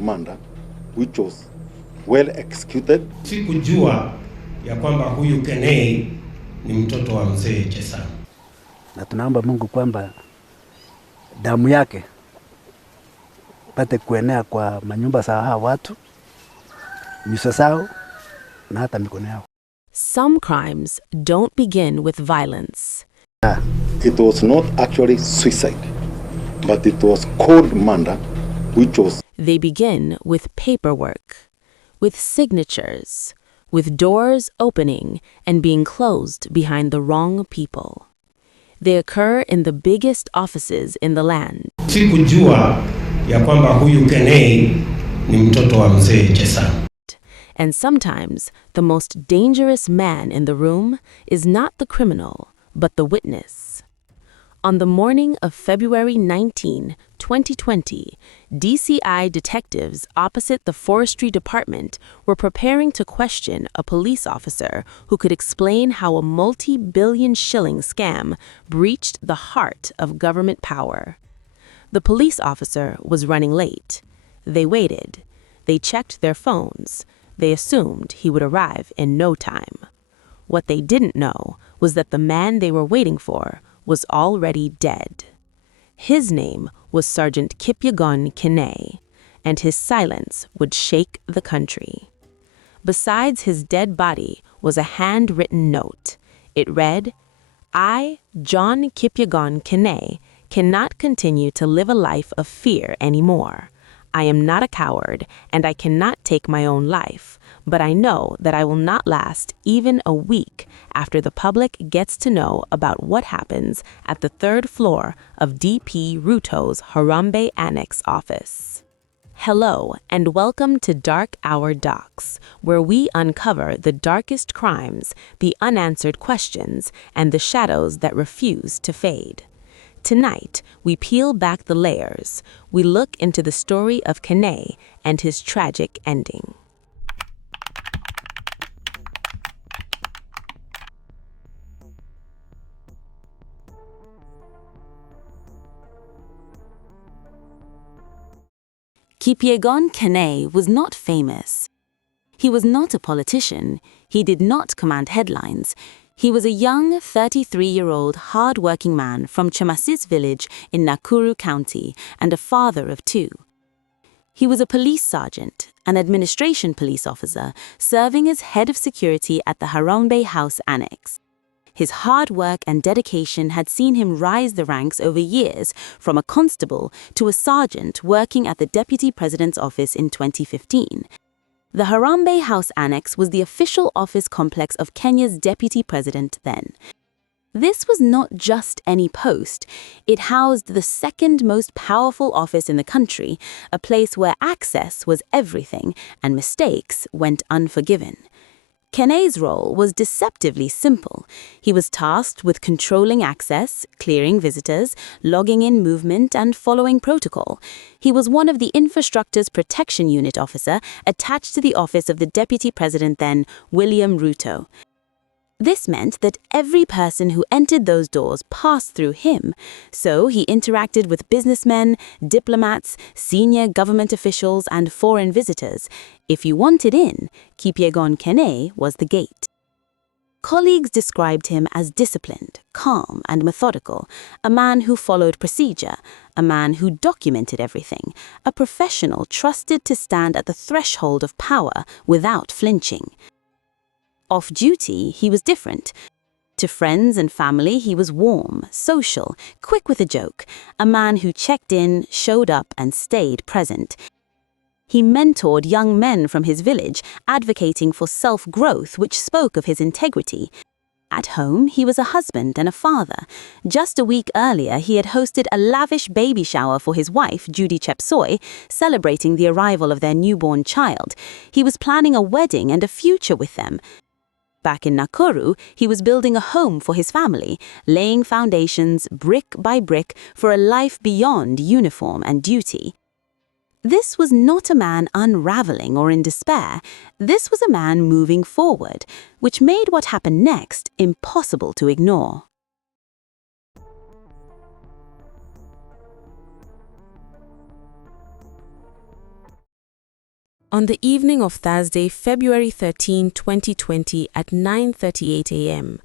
murder which was well executed. Sikujua ya kwamba huyu Kenei ni mtoto wa mzee Chesa. Na tunaomba Mungu kwamba damu yake pate kuenea kwa manyumba za hawa watu, nyuso zao na hata mikono yao. Some crimes don't begin with violence. It was not actually suicide, but it was cold murder which was... They begin with paperwork, with signatures, with doors opening and being closed behind the wrong people. They occur in the biggest offices in the land. Sikujua ya kwamba huyu Kenei ni mtoto wa mzee Chesa. And sometimes the most dangerous man in the room is not the criminal, but the witness. On the morning of February 19, 2020, DCI detectives opposite the Forestry Department were preparing to question a police officer who could explain how a multi-billion shilling scam breached the heart of government power. The police officer was running late. They waited. They checked their phones. They assumed he would arrive in no time. What they didn't know was that the man they were waiting for was already dead. His name was Sergeant Kipyegon Kenei, and his silence would shake the country. Besides his dead body was a handwritten note. It read, "I, John Kipyegon Kenei, cannot continue to live a life of fear anymore. I am not a coward, and I cannot take my own life, but I know that I will not last even a week after the public gets to know about what happens at the 3rd floor of DP Ruto's Harambee Annex office." Hello, and welcome to Dark Hour Docs, where we uncover the darkest crimes, the unanswered questions, and the shadows that refuse to fade. Tonight, we peel back the layers. We look into the story of Kenei and his tragic ending. Kipyegon Kenei was not famous. He was not a politician. He did not command headlines. He was a young 33-year-old hard-working man from Chemasis village in Nakuru County and a father of 2. He was a police sergeant, an administration police officer, serving as head of security at the Harambee House Annex. His hard work and dedication had seen him rise the ranks over years, from a constable to a sergeant working at the Deputy President's office in 2015. The Harambee House Annex was the official office complex of Kenya's deputy president then. This was not just any post. It housed the second most powerful office in the country, a place where access was everything and mistakes went unforgiven. Kenei's role was deceptively simple. He was tasked with controlling access, clearing visitors, logging in movement, and following protocol. He was one of the Infrastructure's Protection Unit officer attached to the office of the Deputy President then, William Ruto. This meant that every person who entered those doors passed through him, so he interacted with businessmen, diplomats, senior government officials, and foreign visitors. If you wanted in, Kipyegon Kenei was the gate. Colleagues described him as disciplined, calm, and methodical, a man who followed procedure, a man who documented everything, a professional trusted to stand at the threshold of power without flinching. Off duty, he was different. To friends and family, he was warm, social, quick with a joke, a man who checked in, showed up, and stayed present. He mentored young men from his village, advocating for self-growth, which spoke of his integrity. At home, he was a husband and a father. Just a week earlier, he had hosted a lavish baby shower for his wife, Judy Chepsoi, celebrating the arrival of their newborn child. He was planning a wedding and a future with them. Back in Nakuru, he was building a home for his family, laying foundations brick by brick for a life beyond uniform and duty. This was not a man unraveling or in despair. This was a man moving forward, which made what happened next impossible to ignore. On the evening of Thursday, February 13, 2020 at 9:38 a.m.,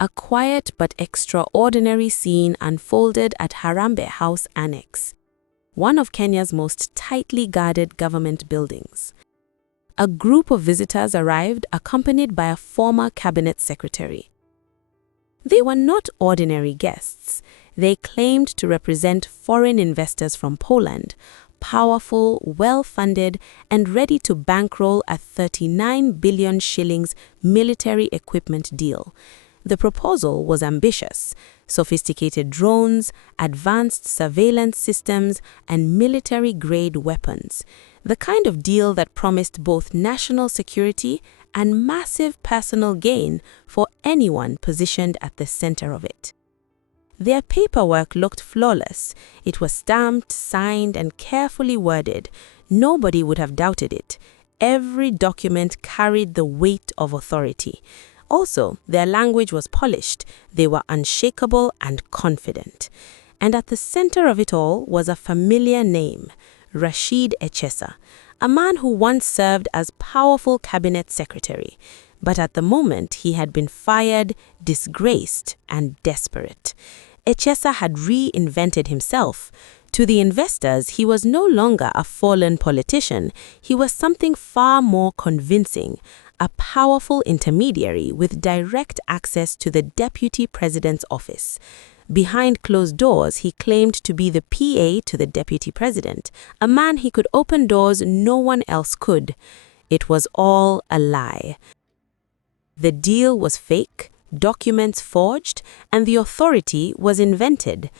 a quiet but extraordinary scene unfolded at Harambee House Annex, one of Kenya's most tightly guarded government buildings. A group of visitors arrived accompanied by a former cabinet secretary. They were not ordinary guests. They claimed to represent foreign investors from Poland, powerful, well-funded, and ready to bankroll a 39 billion shillings military equipment deal. The proposal was ambitious: sophisticated drones, advanced surveillance systems, and military-grade weapons. The kind of deal that promised both national security and massive personal gain for anyone positioned at the center of it. Their paperwork looked flawless. It was stamped, signed, and carefully worded. Nobody would have doubted it. Every document carried the weight of authority. Also, their language was polished. They were unshakable and confident. And at the center of it all was a familiar name, Rashid Echesa, a man who once served as powerful cabinet secretary. But at the moment, he had been fired, disgraced, and desperate. Echesa had reinvented himself. To the investors, he was no longer a fallen politician. He was something far more convincing, a powerful intermediary with direct access to the deputy president's office. Behind closed doors, he claimed to be the PA to the deputy president, a man he could open doors no one else could. It was all a lie. The deal was fake, documents forged, and the authority was invented.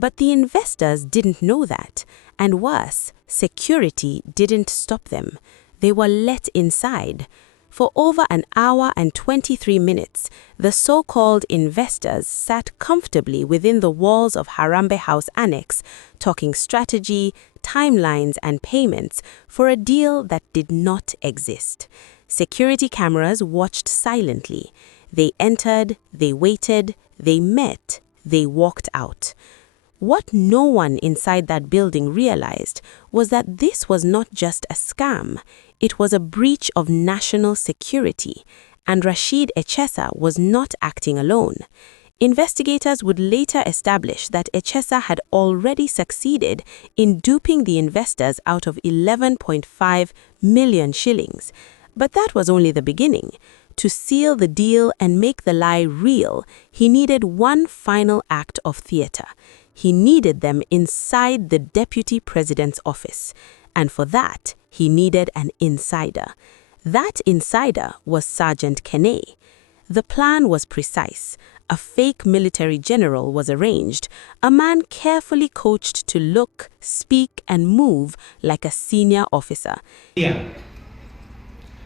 But the investors didn't know that, and worse, security didn't stop them. They were let inside. For over an hour and 23 minutes, the so-called investors sat comfortably within the walls of Harambee House Annex, talking strategy, timelines, and payments for a deal that did not exist. Security cameras watched silently. They entered, they waited, they met, they walked out. What no one inside that building realized was that this was not just a scam. It was a breach of national security, and Rashid Echesa was not acting alone. Investigators would later establish that Echesa had already succeeded in duping the investors out of 11.5 million shillings. But that was only the beginning. To seal the deal and make the lie real, he needed one final act of theater. He needed them inside the deputy president's office. And for that, he needed an insider. That insider was Sergeant Kenei. The plan was precise. A fake military general was arranged, a man carefully coached to look, speak, and move like a senior officer.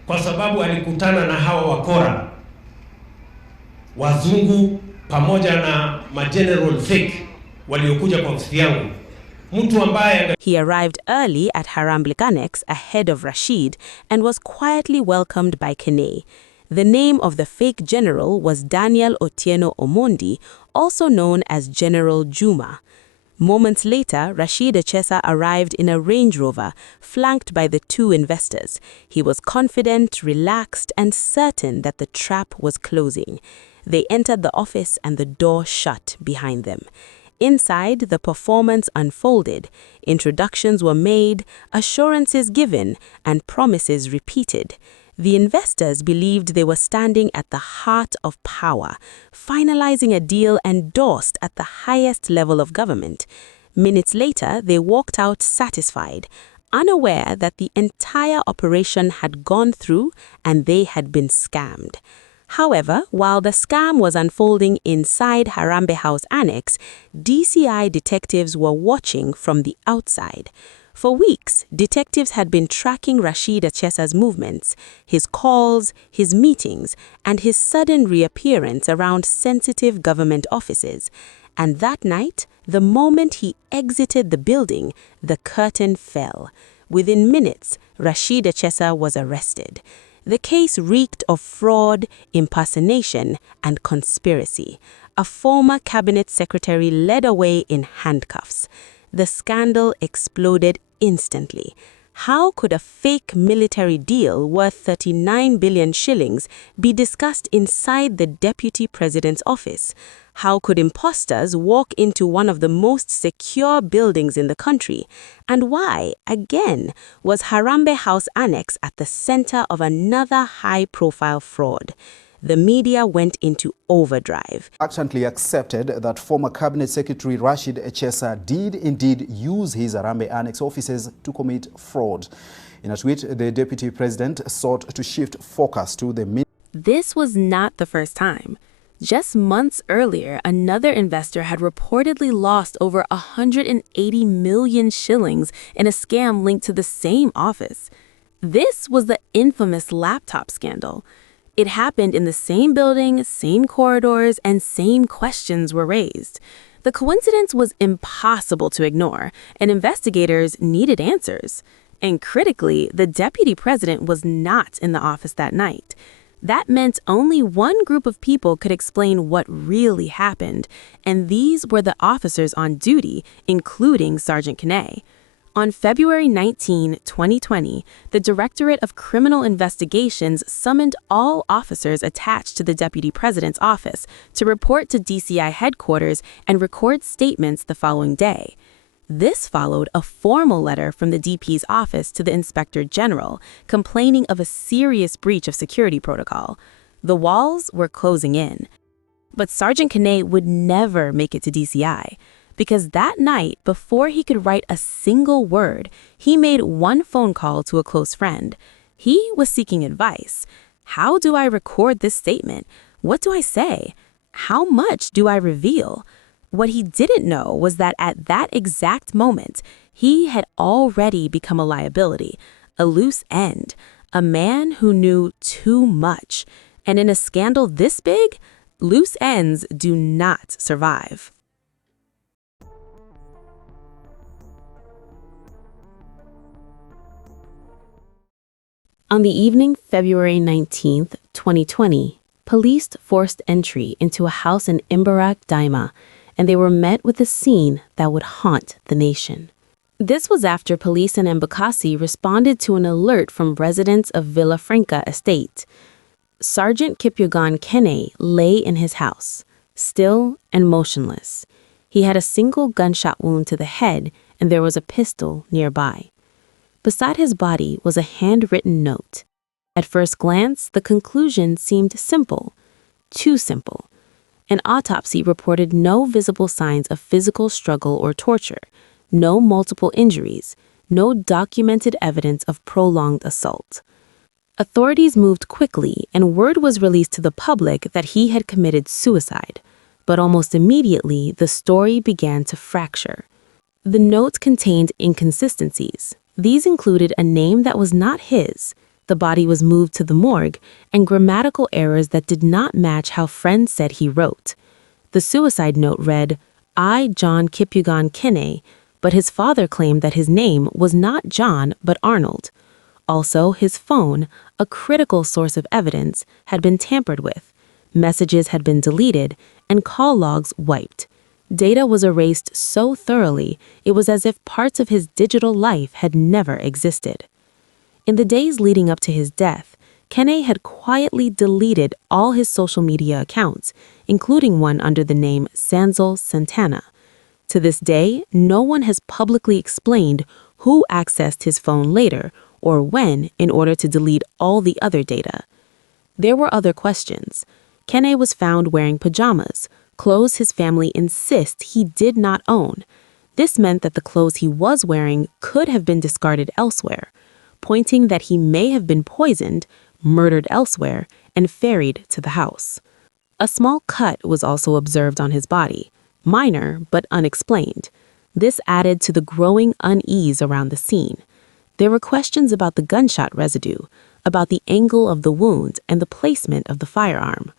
Kwa sababu alikutana na hawa wakora, wazungu pamoja na mageneral fake waliokuja kwa ofisi yangu. He arrived early at Harambee Annex ahead of Rashid and was quietly welcomed by Kenei. The name of the fake general was Daniel Otieno Omondi, also known as General Juma. Moments later, Rashid Echesa arrived in a Range Rover, flanked by the two investors. He was confident, relaxed, and certain that the trap was closing. They entered the office and the door shut behind them. Inside, the performance unfolded. Introductions were made, assurances given, and promises repeated. The investors believed they were standing at the heart of power, finalizing a deal endorsed at the highest level of government. Minutes later, they walked out satisfied, unaware that the entire operation had gone through and they had been scammed. However, while the scam was unfolding inside Harambee House Annex, DCI detectives were watching from the outside. For weeks, detectives had been tracking Rashid Echesa's movements, his calls, his meetings, and his sudden reappearance around sensitive government offices. And that night, the moment he exited the building, the curtain fell. Within minutes, Rashid Echesa was arrested. The case reeked of fraud, impersonation, and conspiracy. A former cabinet secretary led away in handcuffs. The scandal exploded instantly. How could a fake military deal worth 39 billion shillings be discussed inside the deputy president's office? How could imposters walk into one of the most secure buildings in the country? And why, again, was Harambee House Annex at the center of another high-profile fraud? The media went into overdrive. Reluctantly accepted that former Cabinet Secretary Rashid Echesa did indeed use his Harambee Annex offices to commit fraud. In a tweet, the Deputy President sought to shift focus to the... This was not the first time. Just months earlier, another investor had reportedly lost over 180 million shillings in a scam linked to the same office. This was the infamous laptop scandal. It happened in the same building, same corridors, and same questions were raised. The coincidence was impossible to ignore, and investigators needed answers. And critically, the deputy president was not in the office that night. That meant only one group of people could explain what really happened, and these were the officers on duty, including Sergeant Kenei. On February 19, 2020, the Directorate of Criminal Investigations summoned all officers attached to the Deputy President's office to report to DCI headquarters and record statements the following day. This followed a formal letter from the DP's office to the Inspector General complaining of a serious breach of security protocol. The walls were closing in. But Sergeant Kenei would never make it to DCI. Because that night, before he could write a single word, he made one phone call to a close friend. He was seeking advice. How do I record this statement? What do I say? How much do I reveal? What he didn't know was that at that exact moment, he had already become a liability, a loose end, a man who knew too much. And in a scandal this big, loose ends do not survive. On the evening February 19, 2020, police forced entry into a house in Imbarak, Daima, and they were met with a scene that would haunt the nation. This was after police in Embakasi responded to an alert from residents of Villa Franca estate. Sergeant Kipyegon Kenei lay in his house, still and motionless. He had a single gunshot wound to the head, and there was a pistol nearby. Beside his body was a handwritten note. At first glance, the conclusion seemed simple, too simple. An autopsy reported no visible signs of physical struggle or torture, no multiple injuries, no documented evidence of prolonged assault. Authorities moved quickly, and word was released to the public that he had committed suicide. But almost immediately, the story began to fracture. The note contained inconsistencies. These included a name that was not his, the body was moved to the morgue, and grammatical errors that did not match how friends said he wrote. The suicide note read, "I, John Kipyegon Kenei," but his father claimed that his name was not John but Arnold. Also, his phone, a critical source of evidence, had been tampered with. Messages had been deleted, and call logs wiped. Data was erased so thoroughly, it was as if parts of his digital life had never existed. In the days leading up to his death, Kenei had quietly deleted all his social media accounts, including one under the name Sanzel Santana. To this day, no one has publicly explained who accessed his phone later or when in order to delete all the other data. There were other questions. Kenei was found wearing pajamas, clothes his family insists he did not own. This meant that the clothes he was wearing could have been discarded elsewhere, pointing that he may have been poisoned, murdered elsewhere, and ferried to the house. A small cut was also observed on his body, minor but unexplained. This added to the growing unease around the scene. There were questions about the gunshot residue, about the angle of the wound and the placement of the firearm.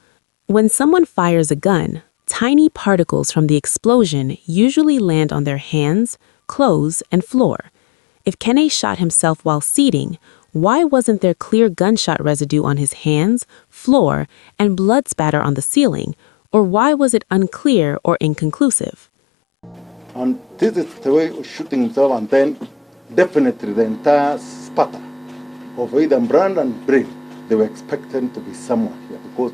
When someone fires a gun, tiny particles from the explosion usually land on their hands, clothes, and floor. If Kenei shot himself while seating, why wasn't there clear gunshot residue on his hands, floor, and blood spatter on the ceiling? Or why was it unclear or inconclusive? And this is the way of shooting himself, and then definitely the entire spatter of either brand and brain, they were expecting to be somewhere here because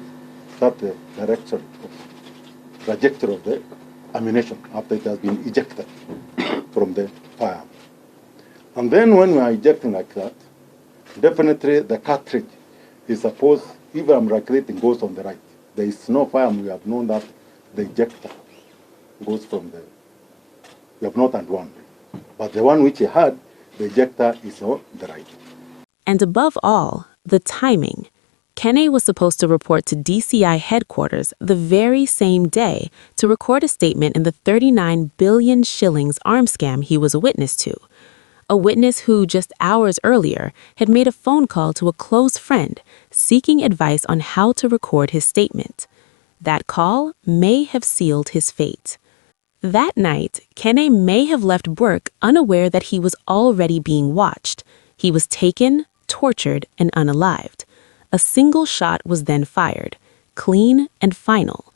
that's the direction of trajectory of the ammunition after it has been ejected from the firearm. And then when we are ejecting like that, definitely the cartridge is supposed, if I'm calculating, goes on the right. There is no firearm we have known that the ejector goes from the, we have not had one. But the one which he had, the ejector is on the right. And above all, the timing. Kenei was supposed to report to DCI headquarters the very same day to record a statement in the 39 billion shillings arms scam he was a witness to. A witness who, just hours earlier, had made a phone call to a close friend seeking advice on how to record his statement. That call may have sealed his fate. That night, Kenei may have left work unaware that he was already being watched. He was taken, tortured, and unalived. A single shot was then fired, clean and final.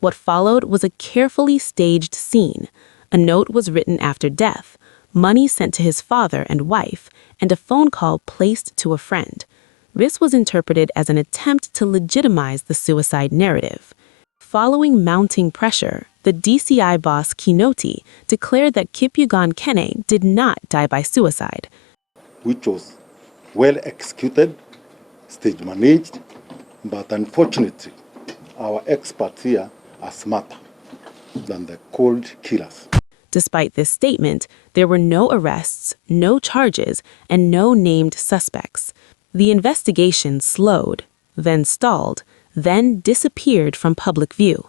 What followed was a carefully staged scene. A note was written after death, money sent to his father and wife, and a phone call placed to a friend. This was interpreted as an attempt to legitimize the suicide narrative. Following mounting pressure, the DCI boss Kinoti declared that Kipyegon Kenei did not die by suicide. Which was well executed, stage managed, but unfortunately, our experts here are smarter than the cold killers. Despite this statement, there were no arrests, no charges, and no named suspects. The investigation slowed, then stalled, then disappeared from public view.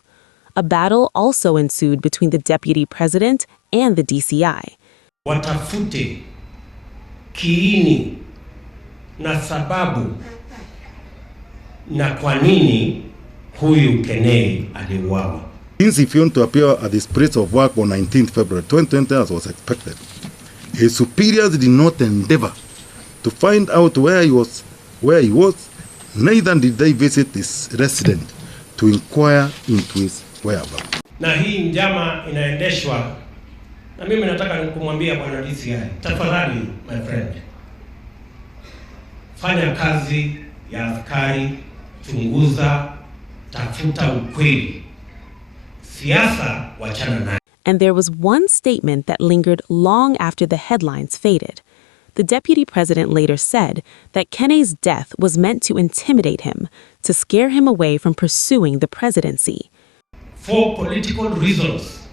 A battle also ensued between the deputy president and the DCI. Watafute kiini na sababu na kwa nini huyu Kenei aliuawa. Since he failed to appear at his place of work on 19th February 2020 as was expected, his superiors did not endeavor to find out where he was, neither did they visit his residence to inquire into his whereabouts. Na hii njama inaendeshwa, na mimi nataka kumwambia bwana DCI, tafadhali my friend, fanya kazi ya askari, chunguza, tafuta ukweli. Siasa wachana nayo. And there was one statement that lingered long after the headlines faded. The deputy president later said that Kenei's death was meant to intimidate him, to scare him away from pursuing the presidency. For political reasons,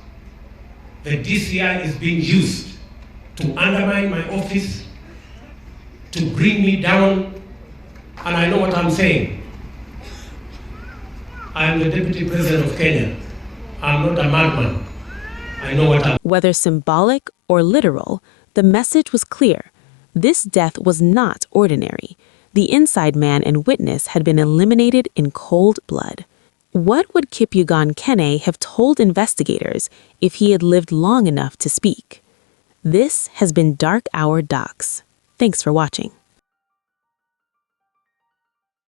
the DCI is being used to undermine my office, to bring me down, and I know what I'm saying. I'm the deputy president of Kenya. I'm not a madman. I know what I'm... Whether symbolic or literal, the message was clear. This death was not ordinary. The inside man and witness had been eliminated in cold blood. What would Kipyegon Kenei have told investigators if he had lived long enough to speak? This has been Dark Hour Docs. Thanks for watching.